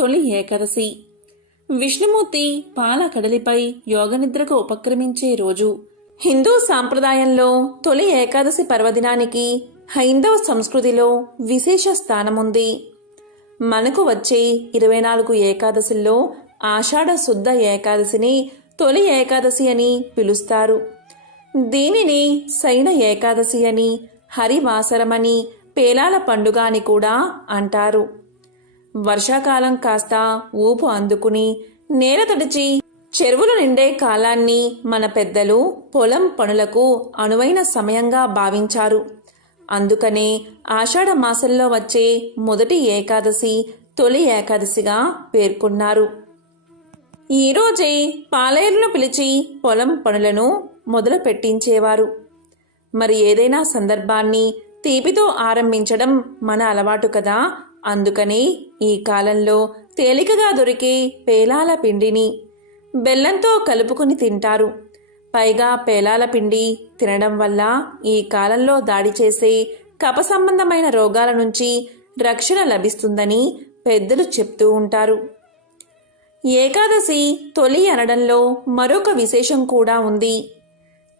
తొలి ఏకాదశి. విష్ణుమూర్తి పాల కడలిపై యోగనిద్రకు ఉపక్రమించే రోజు. హిందూ సాంప్రదాయంలో తొలి ఏకాదశి పర్వదినానికి హైందవ సంస్కృతిలో విశేష స్థానముంది. మనకు వచ్చే ఇరవై నాలుగు ఏకాదశుల్లో ఆషాఢ శుద్ధ ఏకాదశిని తొలి ఏకాదశి అని పిలుస్తారు. దీనిని శైన ఏకాదశి అని హరివాసరమని పేలాల పండుగ అని కూడా అంటారు. వర్షాకాలం కాస్త ఊపు అందుకుని నేల తడిచి చెరువులు నిండే కాలాన్ని మన పెద్దలు పొలం పనులకు అనువైన సమయంగా భావించారు. అందుకనే ఆషాఢ మాసంలో వచ్చే మొదటి ఏకాదశి తొలి ఏకాదశిగా పేర్కొన్నారు. ఈరోజే పాలేరును పిలిచి పొలం పనులను మొదలు పెట్టించేవారు. మరి ఏదైనా సందర్భాన్ని తీపితో ఆరంభించడం మన అలవాటు కదా? అందుకని ఈ కాలంలో తేలికగా దొరికే పేలాల పిండిని బెల్లంతో కలుపుకుని తింటారు. పైగా పేలాల పిండి తినడం వల్ల ఈ కాలంలో దాడి చేసే కప సంబంధమైన రోగాల నుంచి రక్షణ లభిస్తుందని పెద్దలు చెప్తూ ఉంటారు. ఏకాదశి తొలి అనడంలో మరొక విశేషం కూడా ఉంది.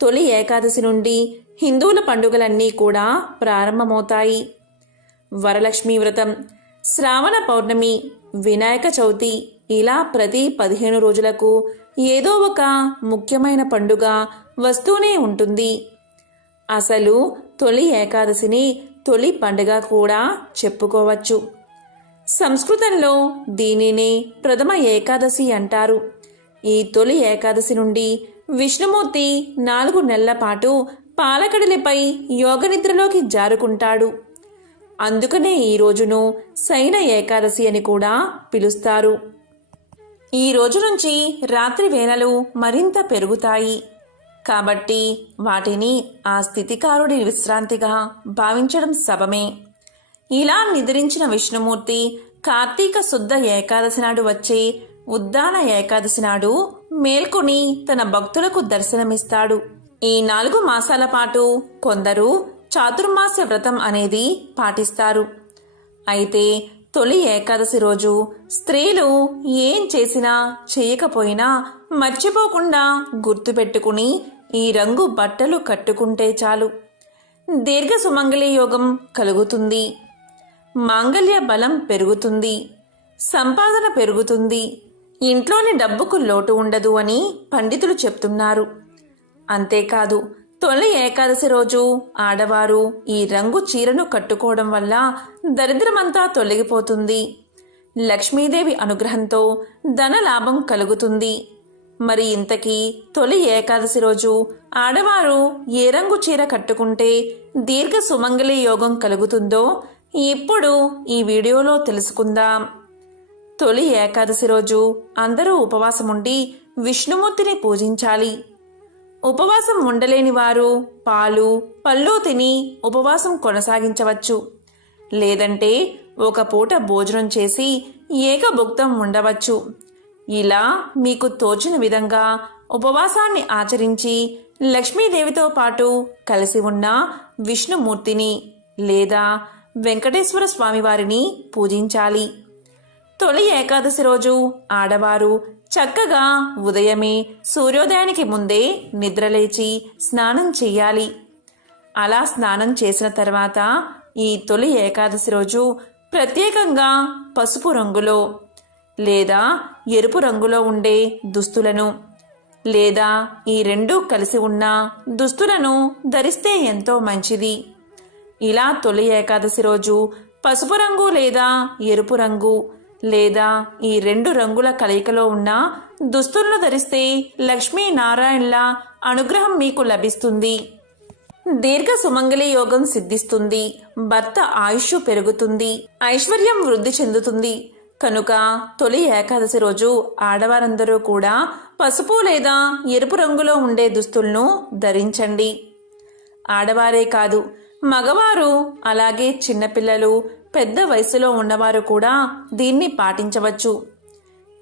తొలి ఏకాదశి నుండి హిందువుల పండుగలన్నీ కూడా ప్రారంభమవుతాయి. వరలక్ష్మి వ్రతం శ్రావణ పౌర్ణమి వినాయక చవితి ఇలా ప్రతి పదిహేను రోజులకు ఏదో ఒక ముఖ్యమైన పండుగ వస్తూనే ఉంటుంది. అసలు తొలి ఏకాదశిని తొలి పండుగ కూడా చెప్పుకోవచ్చు. సంస్కృతంలో దీనిని ప్రథమ ఏకాదశి అంటారు. ఈ తొలి ఏకాదశి నుండి విష్ణుమూర్తి నాలుగు నెలల పాటు పాలకడలిపై యోగనిద్రలోకి జారుకుంటాడు. అందుకనే ఈ రోజును శైన ఏకాదశి అని కూడా పిలుస్తారు. ఈ రోజు నుంచి రాత్రి వేళలు మరింత పెరుగుతాయి. కాబట్టి వాటిని ఆ స్థితికారుడి విశ్రాంతిగా భావించడం సబమే ఇలా నిద్రించిన విష్ణుమూర్తి కార్తీక శుద్ధ ఏకాదశి నాడు వచ్చే ఉద్దాన ఏకాదశి నాడు మేల్కొని తన భక్తులకు దర్శనమిస్తాడు. ఈ నాలుగు మాసాల పాటు కొందరు చాతుర్మాస వ్రతం అనేది పాటిస్తారు. అయితే తొలి ఏకాదశి రోజు స్త్రీలు ఏం చేసినా చేయకపోయినా మర్చిపోకుండా గుర్తుపెట్టుకుని ఈ రంగు బట్టలు కట్టుకుంటే చాలు. దీర్ఘ సుమంగళి యోగం కలుగుతుంది. మాంగళ్య బలం పెరుగుతుంది. సంపాదన పెరుగుతుంది. ఇంట్లోని డబ్బుకు లోటు ఉండదు అని పండితులు చెప్తున్నారు. అంతేకాదు తొలి ఏకాదశి రోజు ఆడవారు ఈ రంగు చీరను కట్టుకోవడం వల్ల దరిద్రమంతా తొలగిపోతుంది. లక్ష్మీదేవి అనుగ్రహంతో ధన లాభం కలుగుతుంది. మరి ఇంతకీ తొలి ఏకాదశి రోజు ఆడవారు ఏ రంగు చీర కట్టుకుంటే దీర్ఘ సుమంగళి యోగం కలుగుతుందో ఇప్పుడు ఈ వీడియోలో తెలుసుకుందాం. తొలి ఏకాదశి రోజు అందరూ ఉపవాసముండి విష్ణుమూర్తిని పూజించాలి. ఉపవాసం ఉండలేని వారు పాలు పళ్ళు తిని ఉపవాసం కొనసాగించవచ్చు. లేదంటే ఒక పూట భోజనం చేసి ఏకభుక్తం ఉండవచ్చు. ఇలా మీకు తోచిన విధంగా ఉపవాసాన్ని ఆచరించి లక్ష్మీదేవితో పాటు కలిసి ఉన్న విష్ణుమూర్తిని లేదా వెంకటేశ్వర స్వామివారిని పూజించాలి. తొలి ఏకాదశి రోజు ఆడవారు చక్కగా ఉదయమే సూర్యోదయానికి ముందే నిద్రలేచి స్నానం చేయాలి. అలా స్నానం చేసిన తర్వాత ఈ తొలి ఏకాదశి రోజు ప్రత్యేకంగా పసుపు రంగులో లేదా ఎరుపు రంగులో ఉండే దుస్తులను లేదా ఈ రెండూ కలిసి ఉన్న దుస్తులను ధరిస్తే ఎంతో మంచిది. ఇలా తొలి ఏకాదశి రోజు పసుపు రంగు లేదా ఎరుపు రంగు లేదా ఈ రెండు రంగుల కలయికలో ఉన్న దుస్తులను ధరిస్తే లక్ష్మీ నారాయణల అనుగ్రహం మీకు లభిస్తుంది. దీర్ఘ సుమంగళి యోగం సిద్ధిస్తుంది. భర్త ఆయుష్ పెరుగుతుంది. ఐశ్వర్యం వృద్ధి చెందుతుంది. కనుక తొలి ఏకాదశి రోజు ఆడవారందరూ కూడా పసుపు లేదా ఎరుపు రంగులో ఉండే దుస్తులను ధరించండి. ఆడవారే కాదు మగవారు అలాగే చిన్నపిల్లలు పెద్ద వయసులో ఉన్నవారు కూడా దీన్ని పాటించవచ్చు.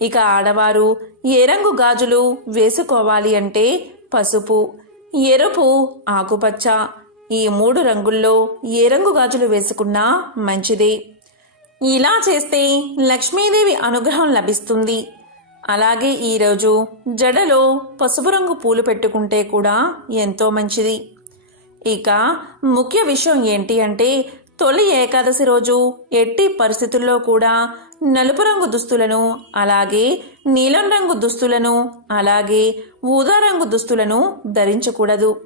ఇక ఆడవారు ఏ రంగు గాజులు వేసుకోవాలి అంటే పసుపు ఎరుపు ఆకుపచ్చ ఈ మూడు రంగుల్లో ఏ రంగు గాజులు వేసుకున్నా మంచిదే. ఇలా చేస్తే లక్ష్మీదేవి అనుగ్రహం లభిస్తుంది. అలాగే ఈరోజు జడలో పసుపు రంగు పూలు పెట్టుకుంటే కూడా ఎంతో మంచిది. ఇక ముఖ్య విషయం ఏంటి అంటే తొలి ఏకాదశి రోజు ఎట్టి పరిస్థితుల్లో కూడా నలుపు రంగు దుస్తులను అలాగే నీలం రంగు దుస్తులను అలాగే ఊదా రంగు దుస్తులను ధరించకూడదు.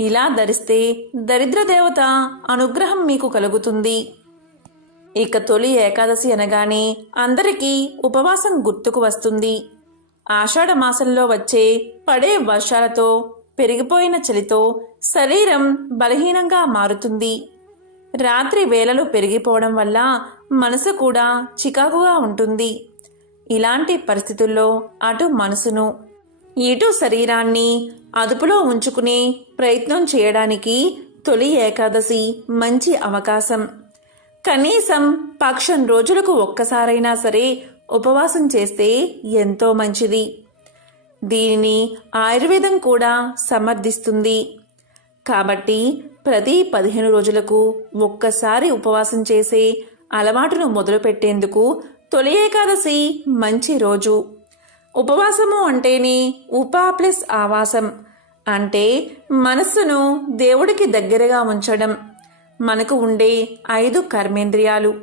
ఇలా ధరిస్తే దరిద్ర దేవత అనుగ్రహం మీకు కలుగుతుంది. ఇక తొలి ఏకాదశి అనగానే అందరికీ ఉపవాసం గుర్తుకు వస్తుంది. ఆషాఢ మాసంలో వచ్చే పడే వర్షాలతో పెరిగిపోయిన చలితో శరీరం బలహీనంగా మారుతుంది. రాత్రి వేళలు పెరిగిపోవడం వల్ల మనసు కూడా చికాకుగా ఉంటుంది. ఇలాంటి పరిస్థితుల్లో అటు మనసును ఇటు శరీరాన్ని అదుపులో ఉంచుకునే ప్రయత్నం చేయడానికి తొలి ఏకాదశి మంచి అవకాశం. కనీసం పక్షం రోజులకు ఒక్కసారైనా సరే ఉపవాసం చేస్తే ఎంతో మంచిది. దీనిని ఆయుర్వేదం కూడా సమర్థిస్తుంది. కాబట్టి ప్రతి పదిహేను రోజులకు ఒక్కసారి ఉపవాసం చేసే అలవాటును మొదలుపెట్టేందుకు తొలి ఏకాదశి మంచి రోజు. ఉపవాసము అంటేనే ఉపా ప్లస్ ఆవాసం అంటే మనస్సును దేవుడికి దగ్గరగా ఉంచడం. మనకు ఉండే ఐదు కర్మేంద్రియాలు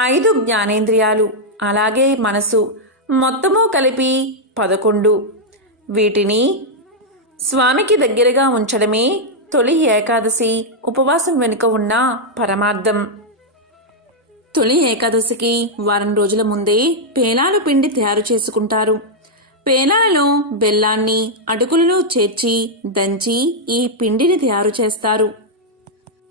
ఐదు జ్ఞానేంద్రియాలు అలాగే మనసు మొత్తము కలిపి పదకొండు. వీటిని స్వామికి దగ్గరగా ఉంచడమే తొలి ఏకాదశి ఉపవాసం వెనుక ఉన్న పరమార్థం. తొలి ఏకాదశికి వారం రోజుల ముందే పేలాల పిండి తయారు చేసుకుంటారు. పేలాలలో బెల్లాన్ని అటుకులను చేర్చి దంచి ఈ పిండిని తయారు చేస్తారు.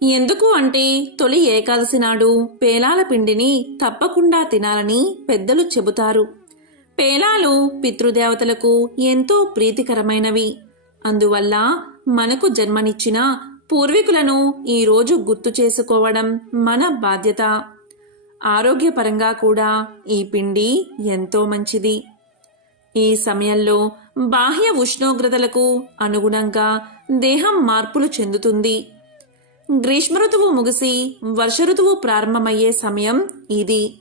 ఎందుకు అంటే తొలి ఏకాదశి నాడు పేలాల పిండిని తప్పకుండా తినాలని పెద్దలు చెబుతారు. పేలాలు పితృదేవతలకు ఎంతో ప్రీతికరమైనవి. అందువల్ల మనకు జన్మనిచ్చిన పూర్వీకులను ఈరోజు గుర్తు చేసుకోవడం మన బాధ్యత. ఆరోగ్యపరంగా కూడా ఈ పిండి ఎంతో మంచిది. ఈ సమయంలో బాహ్య ఉష్ణోగ్రతలకు అనుగుణంగా దేహం మార్పులు చెందుతుంది. గ్రీష్మ ఋతువు ముగిసి వర్ష ఋతువు ప్రారంభమయ్యే సమయం ఇది.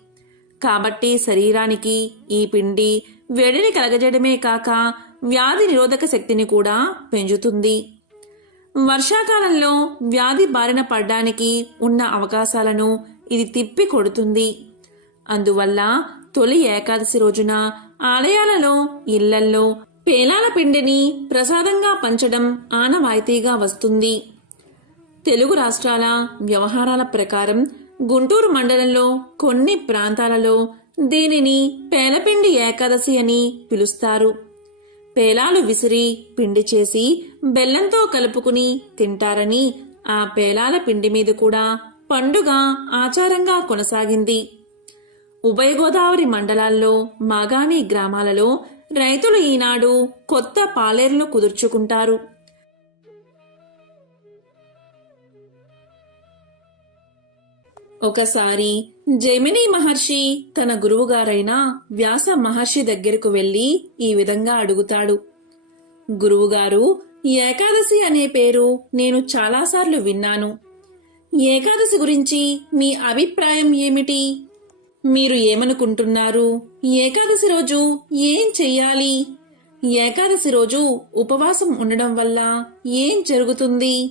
కాబట్టి శరీరానికి ఈ పిండి వేడిని కలగజేయడమే కాక వ్యాధి నిరోధక శక్తిని కూడా పెంచుతుంది. వర్షాకాలంలో వ్యాధి బారిన పడడానికి ఉన్న అవకాశాలను ఇది తిప్పి కొడుతుంది. అందువల్ల తొలి ఏకాదశి రోజున ఆలయాలలో ఇళ్ళల్లో పేలాల పిండిని ప్రసాదంగా పంచడం ఆనవాయితీగా వస్తుంది. తెలుగు రాష్ట్రాల వ్యవహారాల ప్రకారం గుంటూరు మండలంలో కొన్ని ప్రాంతాలలో దీనిని పేలపిండి ఏకాదశి అని పిలుస్తారు. పేలాలు విసిరి పిండి చేసి బెల్లంతో కలుపుకుని తింటారని ఆ పేలాల పిండి మీద కూడా పండుగ ఆచారంగా కొనసాగింది. ఉభయ గోదావరి మండలాల్లో మాగాణి గ్రామాలలో రైతులు ఈనాడు కొత్త పాలేర్లు కుదుర్చుకుంటారు. ఒకసారి జమిని మహర్షి తన గురువుగారైన వ్యాస మహర్షి దగ్గరకు వెళ్ళి ఈ విధంగా అడుగుతాడు. గురువుగారు ఏకాదశి అనే పేరు నేను చాలాసార్లు విన్నాను. ఏకాదశి గురించి మీ అభిప్రాయం ఏమిటి? మీరు ఏమనుకుంటున్నారు? ఏకాదశి రోజు ఏం చెయ్యాలి? ఏకాదశి రోజు ఉపవాసం ఉండడం వల్ల ఏం జరుగుతుంది?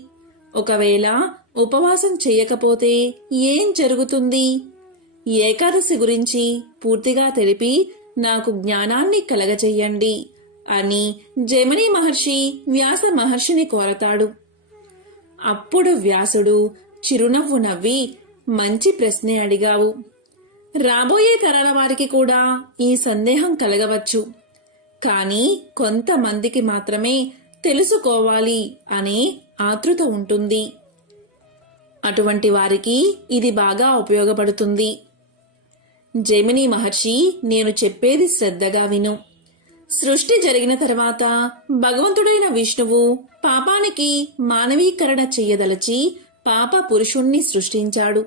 ఒకవేళ ఉపవాసం చేయకపోతే ఏం జరుగుతుంది? ఏకాదశి గురించి పూర్తిగా తెలిపి నాకు జ్ఞానాన్ని కలగజెయ్యండి అని జమిని మహర్షి వ్యాస మహర్షిని కోరతాడు. అప్పుడు వ్యాసుడు చిరునవ్వు నవ్వి మంచి ప్రశ్నే అడిగావు. రాబోయే తరాల వారికి కూడా ఈ సందేహం కలగవచ్చు. కానీ కొంతమందికి మాత్రమే తెలుసుకోవాలి అనే ఆతృత ఉంటుంది. అటువంటి వారికి ఇది బాగా ఉపయోగపడుతుంది. జమిని మహర్షి నేను చెప్పేది శ్రద్ధగా విను. సృష్టి జరిగిన తర్వాత భగవంతుడైన విష్ణువు పాపానికి మానవీకరణ చెయ్యదలచి పాప పురుషుణ్ణి సృష్టించాడు.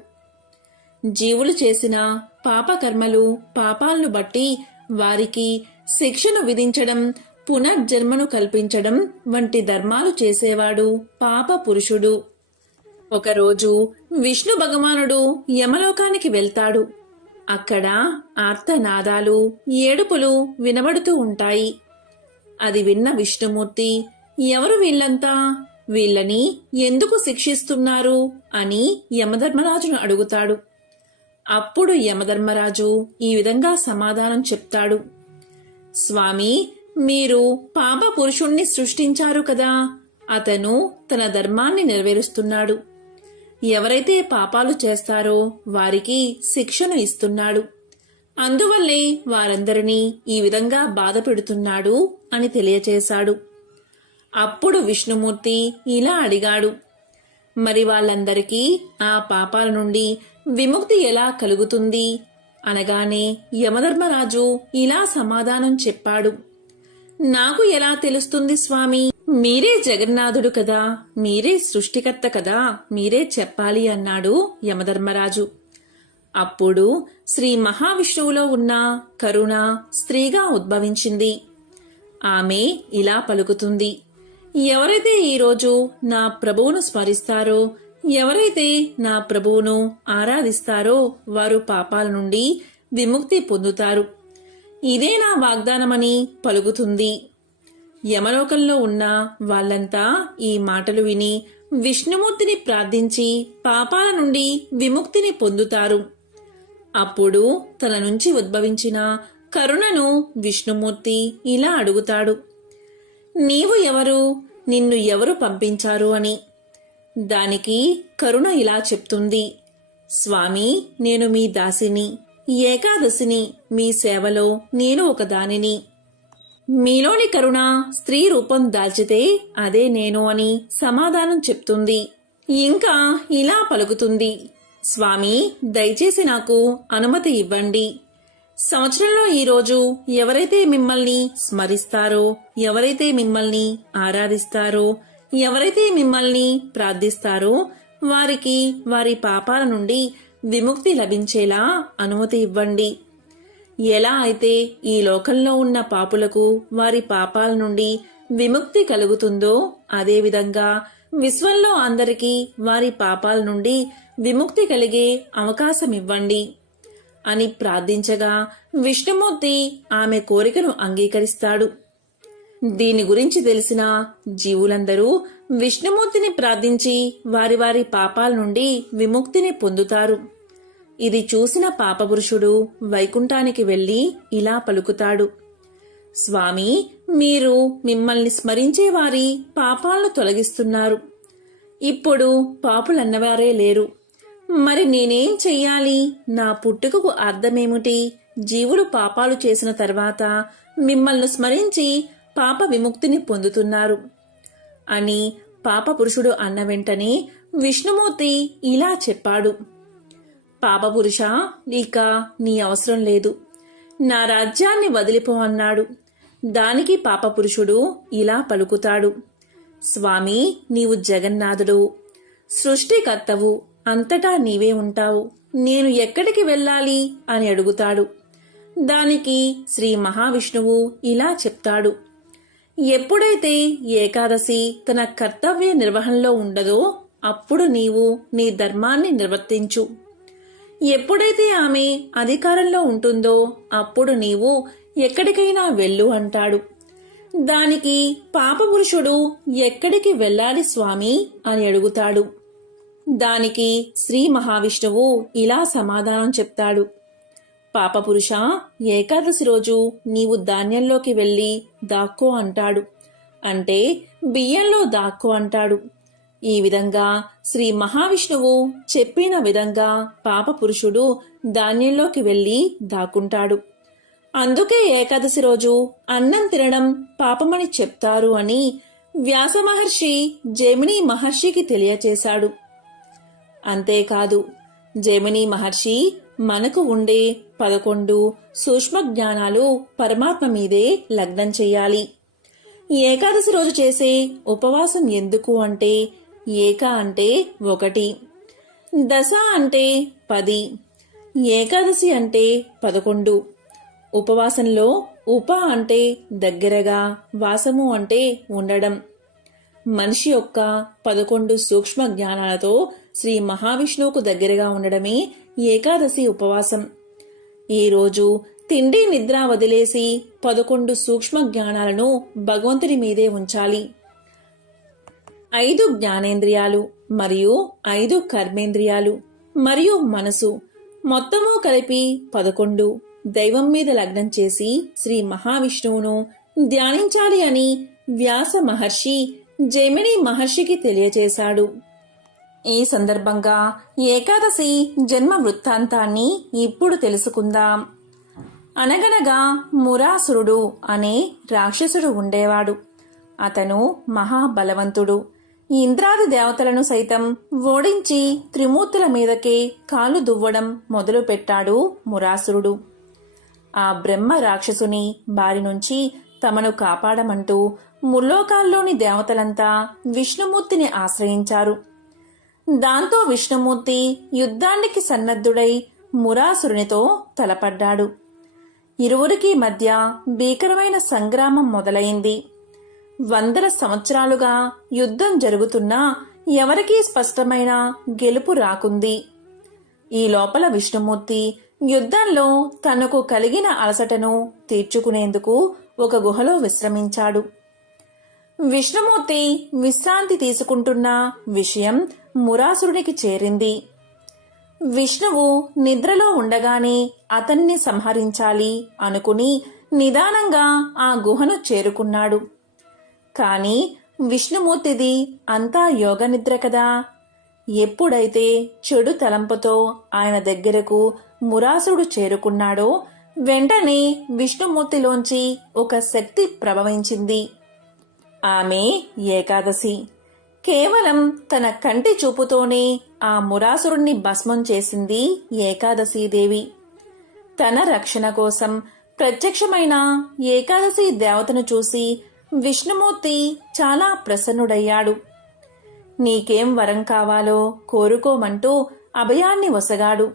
జీవులు చేసిన పాపకర్మలు పాపాలను బట్టి వారికి శిక్షను విధించడం పునర్జన్మను కల్పించడం వంటి ధర్మాలు చేసేవాడు పాప పురుషుడు. ఒకరోజు విష్ణు భగవానుడు యమలోకానికి వెళ్తాడు. అక్కడ ఆర్తనాదాలు ఏడుపులు వినబడుతూ ఉంటాయి. అది విన్న విష్ణుమూర్తి ఎవరు వీళ్ళంతా? వీళ్ళని ఎందుకు శిక్షిస్తున్నారు? అని యమధర్మరాజును అడుగుతాడు. అప్పుడు యమధర్మరాజు ఈ విధంగా సమాధానం చెప్తాడు. స్వామి మీరు పాప పురుషుణ్ణి సృష్టించారు కదా. అతను తన ధర్మాన్ని నెరవేరుస్తున్నాడు. ఎవరైతే పాపాలు చేస్తారో వారికి శిక్షను ఇస్తున్నాడు. అందువల్లే వారందరినీ ఈ విధంగా బాధ పెడుతున్నాడు అని తెలియచేశాడు. అప్పుడు విష్ణుమూర్తి ఇలా అడిగాడు. మరి వాళ్ళందరికీ ఆ పాపాల నుండి విముక్తి ఎలా కలుగుతుంది? అనగానే యమధర్మరాజు ఇలా సమాధానం చెప్పాడు. నాకు ఎలా తెలుస్తుంది స్వామి? మీరే జగన్నాథుడు కదా. మీరే సృష్టికర్త కదా. మీరే చెప్పాలి అన్నాడు యమధర్మరాజు. అప్పుడు శ్రీ మహావిష్ణువులో ఉన్న కరుణ స్త్రీగా ఉద్భవించింది. ఆమె ఇలా పలుకుతుంది. ఎవరైతే ఈరోజు నా ప్రభువును స్మరిస్తారో ఎవరైతే నా ప్రభువును ఆరాధిస్తారో వారు పాపాల నుండి విముక్తి పొందుతారు. ఇదే నా వాగ్దానమని పలుకుతుంది. యమలోకంలో ఉన్న వాళ్ళంతా ఈ మాటలు విని విష్ణుమూర్తిని ప్రార్థించి పాపాల నుండి విముక్తిని పొందుతారు. అప్పుడు తన నుంచి ఉద్భవించిన కరుణను విష్ణుమూర్తి ఇలా అడుగుతాడు. నీవు ఎవరు? నిన్ను ఎవరు పంపించారు అని. దానికి కరుణ ఇలా చెప్తుంది. స్వామి నేను మీ దాసిని. ఏకాదశిని మీ సేవలో నేను ఒక దానిని మీలోని కరుణ స్త్రీ రూపం దాల్చితే అదే నేను అని సమాధానం చెప్తుంది. ఇంకా ఇలా పలుకుతుంది. స్వామి దయచేసి నాకు అనుమతి ఇవ్వండి. సంవత్సరంలో ఈరోజు ఎవరైతే మిమ్మల్ని స్మరిస్తారో ఎవరైతే మిమ్మల్ని ఆరాధిస్తారో ఎవరైతే మిమ్మల్ని ప్రార్థిస్తారో వారికి వారి పాపాల నుండి విముక్తి లభించేలా అనుమతి ఇవ్వండి. ఎలా అయితే ఈ లోకంలో ఉన్న పాపులకు వారి పాపాల నుండి విముక్తి కలుగుతుందో అదేవిధంగా విశ్వంలో అందరికీ వారి పాపాల నుండి విముక్తి కలిగే అవకాశం ఇవ్వండి. అని ప్రార్థించగా విష్ణుమూర్తి ఆమె కోరికను అంగీకరిస్తాడు. దీని గురించి తెలిసిన జీవులందరూ విష్ణుమూర్తిని ప్రార్థించి వారి వారి పాపాల నుండి విముక్తిని పొందుతారు. ఇది చూసిన పాపపురుషుడు వైకుంఠానికి వెళ్ళి ఇలా పలుకుతాడు. స్వామి మీరు మిమ్మల్ని స్మరించే వారి పాపాలను తొలగిస్తున్నారు. ఇప్పుడు పాపులన్నవారే లేరు. మరి నేనేం చెయ్యాలి? నా పుట్టుకకు అర్థమేమిటి? జీవులు పాపాలు చేసిన తర్వాత మిమ్మల్ని స్మరించి పాప విముక్తిని పొందుతున్నారు. అని పాప పురుషుడు అన్న వెంటనే విష్ణుమూర్తి ఇలా చెప్పాడు. పాపపురుష ఇక నీ అవసరం లేదు. నా రాజ్యాన్ని వదిలిపో అన్నాడు. దానికి పాపపురుషుడు ఇలా పలుకుతాడు. స్వామి నీవు జగన్నాథుడు. సృష్టికర్తవు అంతటా నీవే ఉంటావు. నేను ఎక్కడికి వెళ్ళాలి? అని అడుగుతాడు. దానికి శ్రీ మహావిష్ణువు ఇలా చెప్తాడు. ఎప్పుడైతే ఏకాదశి తన కర్తవ్య నిర్వహణలో ఉండదో అప్పుడు నీవు నీ ధర్మాన్ని నిర్వర్తించు. ఎప్పుడైతే ఆమె అధికారంలో ఉంటుందో అప్పుడు నీవు ఎక్కడికైనా వెళ్ళు అంటాడు. దానికి పాపపురుషుడు ఎక్కడికి వెళ్ళాలి స్వామి అని అడుగుతాడు. దానికి శ్రీ మహావిష్ణువు ఇలా సమాధానం చెప్తాడు. పాపపురుష ఏకాదశి రోజు నీవు ధాన్యంలోకి వెళ్ళి దాక్కో అంటాడు. అంటే బియ్యంలో దాక్కో అంటాడు. ఈ విధంగా శ్రీ మహావిష్ణువు చెప్పిన విధంగా పాపపురుషుడు ధాన్యంలోకి వెళ్ళి దాక్కుంటాడు. అందుకే ఏకాదశి రోజు అన్నం తినడం పాపమని చెప్తారు అని వ్యాస మహర్షి జమిని మహర్షికి తెలియచేశాడు. అంతేకాదు జమిని మహర్షి మనకు ఉండే పదకొండు సూక్ష్మ జ్ఞానాలు పరమాత్మ మీదే లగ్నం చెయ్యాలి ఏకాదశి రోజు చేసే ఉపవాసం ఎందుకు అంటే ఏక అంటే ఒకటి దశ అంటే పది ఏకాదశి అంటే పదకొండు. ఉపవాసంలో ఉప అంటే దగ్గరగా వాసము అంటే ఉండడం. మనిషి యొక్క పదకొండు సూక్ష్మ జ్ఞానాలతో శ్రీ మహావిష్ణువుకు దగ్గరగా ఉండడమే ఏకాదశి ఉపవాసం. ఈరోజు తిండి నిద్ర వదిలేసి పదకొండు సూక్ష్మ జ్ఞానాలను భగవంతుడి మీదే ఉంచాలి. ఐదు జ్ఞానేంద్రియాలు మరియు ఐదు కర్మేంద్రియాలు మరియు మనసు మొత్తము కలిపి పదకొండు దైవం మీద లగ్నం చేసి శ్రీ మహావిష్ణువును ధ్యానించాలి అని వ్యాస మహర్షి జమిని మహర్షికి తెలియజేశాడు. ఈ సందర్భంగా ఏకాదశి జన్మ వృత్తాంతాన్ని ఇప్పుడు తెలుసుకుందాం. అనగనగా మురాసురుడు అనే రాక్షసుడు ఉండేవాడు. అతను మహాబలవంతుడు. ఇంద్రాది దేవతలను సైతం ఓడించి త్రిమూర్తుల మీదకే కాలు దువ్వడం మొదలుపెట్టాడు మురాసురుడు. ఆ బ్రహ్మ రాక్షసుని బారి నుంచి తమను కాపాడమంటూ ముల్లోకాల్లోని దేవతలంతా విష్ణుమూర్తిని ఆశ్రయించారు. దాంతో విష్ణుమూర్తి యుద్ధానికి సన్నద్ధుడై మురాసురునితో తలపడ్డాడు. ఇరువురికి మధ్య భీకరమైన సంగ్రామం మొదలైంది. వందల సంవత్సరాలుగా యుద్ధం జరుగుతున్నా ఎవరికీ స్పష్టమైన గెలుపు రాకుంది. ఈ లోపల విష్ణుమూర్తి యుద్ధంలో తనకు కలిగిన అలసటను తీర్చుకునేందుకు ఒక గుహలో విశ్రమించాడు. విష్ణుమూర్తి విశ్రాంతి తీసుకుంటున్న విషయం మురాసురునికి చేరింది. విష్ణువు నిద్రలో ఉండగానే అతన్ని సంహరించాలి అనుకుని నిదానంగా ఆ గుహను చేరుకున్నాడు. కాని విష్ణుమూర్తిది అంతా యోగ నిద్ర కదా. ఎప్పుడైతే చెడు తలంపుతో ఆయన దగ్గరకు మురాసుడు చేరుకున్నాడో వెంటనే విష్ణుమూర్తిలోంచి ఒక శక్తి ప్రభవించింది ఆమె ఏకాదశి. కేవలం తన కంటి చూపుతోనే ఆ మురాసురుణ్ణి భస్మం చేసింది ఏకాదశీదేవి తన రక్షణ కోసం ప్రత్యక్షమైన ఏకాదశి దేవతను చూసి విష్ణుమూర్తి చాలా ప్రసన్నుడయ్యాడు. నీకేం వరం కావాలో కోరుకోమంటూ అభయాన్ని వసగాడు.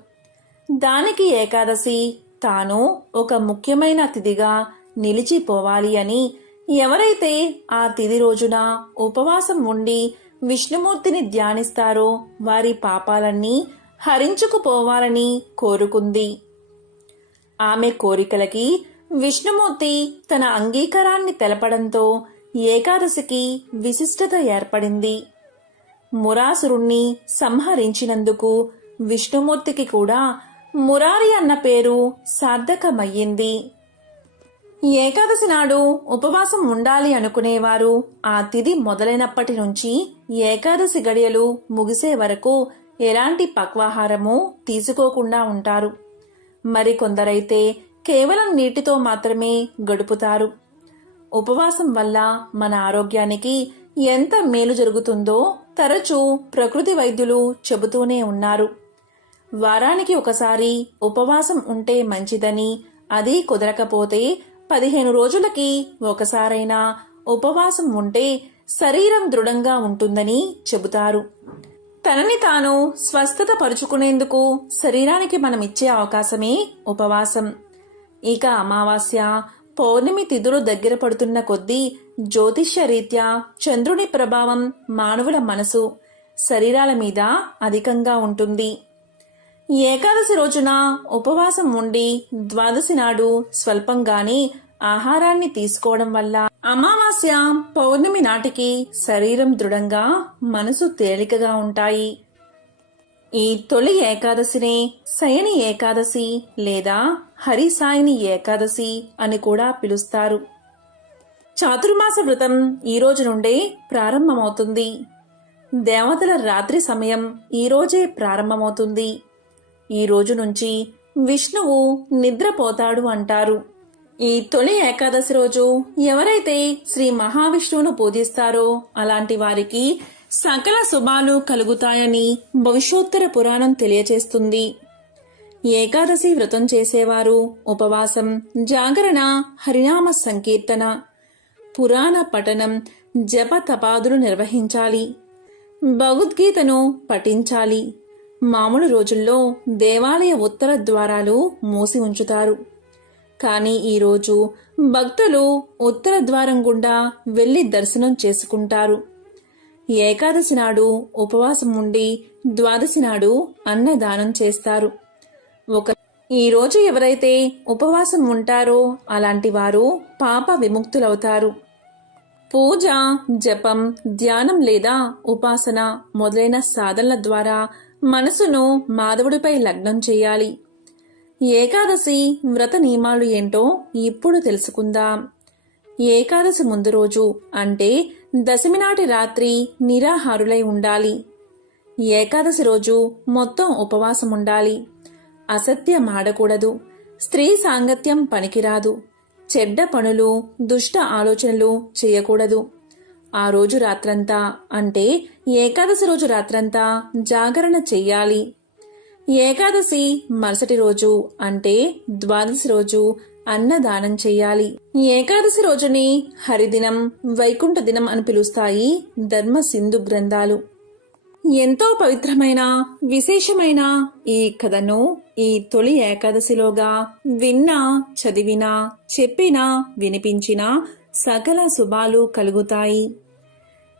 దానికి ఏకాదశి తాను ఒక ముఖ్యమైన తిథిగా నిలిచిపోవాలి అని ఎవరైతే ఆ తిథి రోజున ఉపవాసం ఉండి విష్ణుమూర్తిని ధ్యానిస్తారో వారి పాపాలన్నీ హరించుకుపోవాలని కోరుకుంది. ఆమె కోరికలకి విష్ణుమూర్తి తన అంగీకారాన్ని తెలపడంతో ఏకాదశికి విశిష్టత ఏర్పడింది. మురాసురుణ్ణి సంహరించినందుకు విష్ణుమూర్తికి కూడా మురారి అన్న పేరు సార్థకమయ్యింది. ఏకాదశి నాడు ఉపవాసం ఉండాలి అనుకునేవారు. ఆ తిథి మొదలైనప్పటి నుంచి ఏకాదశి గడియలు ముగిసే వరకు ఎలాంటి పక్వాహారము తీసుకోకుండా ఉంటారు. మరికొందరైతే కేవలం నీటితో మాత్రమే గడుపుతారు. ఉపవాసం వల్ల మన ఆరోగ్యానికి ఎంత మేలు జరుగుతుందో తరచూ ప్రకృతి వైద్యులు చెబుతూనే ఉన్నారు. వారానికి ఒకసారి ఉపవాసం ఉంటే మంచిదని అది కుదరకపోతే పదిహేను రోజులకి ఒకసారైనా ఉపవాసం ఉంటే శరీరం దృఢంగా ఉంటుందని చెబుతారు. తనని తాను స్వస్థత పరుచుకునేందుకు శరీరానికి మనం ఇచ్చే అవకాశమే ఉపవాసం. ఇక అమావాస్య పౌర్ణమి తిథులు దగ్గర పడుతున్న కొద్దీ జ్యోతిష్య రీత్యా చంద్రుని ప్రభావం మానవుల మనసు శరీరాల మీద అధికంగా ఉంటుంది. ఏకాదశి రోజున ఉపవాసం ఉండి ద్వాదశి నాడు స్వల్పంగానే ఆహారాన్ని తీసుకోవడం వల్ల అమావాస్య పౌర్ణమి నాటికి శరీరం దృఢంగా మనసు తేలికగా ఉంటాయి. ఈ తొలి ఏకాదశినే శయని ఏకాదశి లేదా హరిసాయిని ఏకాదశి అని కూడా పిలుస్తారు. చాతుర్మాస వ్రతం ఈ రోజు నుండే ప్రారంభమవుతుంది. దేవతల రాత్రి సమయం ఈ రోజే ప్రారంభమవుతుంది. ఈ రోజు నుంచి విష్ణువు నిద్రపోతాడు అంటారు. ఈ తొలి ఏకాదశి రోజు ఎవరైతే శ్రీ మహావిష్ణువును పూజిస్తారో అలాంటి వారికి సకల శుభాలు కలుగుతాయని భవిష్యోత్తర పురాణం తెలియచేస్తుంది. ఏకాదశి వ్రతం చేసేవారు ఉపవాసం జాగరణ హరినామ సంకీర్తన పురాణ పఠనం జప తపాదులు నిర్వహించాలి. భగవద్గీతను పఠించాలి. మామూలు రోజుల్లో దేవాలయ ఉత్తర ద్వారాలు మూసి ఉంచుతారు. కానీ ఈరోజు భక్తులు ఉత్తర ద్వారం గుండా వెళ్ళి దర్శనం చేసుకుంటారు. ఏకాదశి నాడు ఉపవాసం ఉండి ద్వాదశి నాడు అన్నదానం చేస్తారు. ఒక ఈరోజు ఎవరైతే ఉపవాసం ఉంటారో అలాంటి వారు పాప విముక్తులవుతారు. పూజ జపం ధ్యానం లేదా ఉపాసన మొదలైన సాధనల ద్వారా మనసును మాధవుడిపై లగ్నం చేయాలి. ఏకాదశి వ్రత నియమాలు ఏంటో ఇప్పుడు తెలుసుకుందాం. ఏకాదశి ముందు రోజు అంటే దశమి నాటి రాత్రి నిరాహారులై ఉండాలి. ఏకాదశి రోజు మొత్తం ఉపవాసం ఉండాలి. అసత్యం ఆడకూడదు స్త్రీ సాంగత్యం పనికిరాదు. చెడ్డ పనులు దుష్ట ఆలోచనలు చేయకూడదు. ఆ రోజు రాత్రంతా అంటే ఏకాదశి రోజు రాత్రంతా జాగరణ చెయ్యాలి. ఏకాదశి మరుసటి రోజు అంటే ద్వాదశి రోజు అన్నదానం చెయ్యాలి. ఏకాదశి రోజుని హరిదినం వైకుంఠ దినం అని పిలుస్తాయి ధర్మ సింధు గ్రంథాలు. ఎంతో పవిత్రమైన విశేషమైన ఈ కథను ఈ తొలి ఏకాదశిలోగా విన్నా చదివినా చెప్పినా వినిపించినా సకల శుభాలు కలుగుతాయి.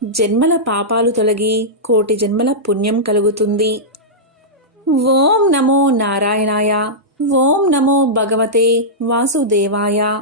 జన్మల పాపాలు తొలగి కోటి జన్మల పుణ్యం కలుగుతుంది. ఓం నమో నారాయణాయ ఓం నమో భగవతే వాసుదేవాయ.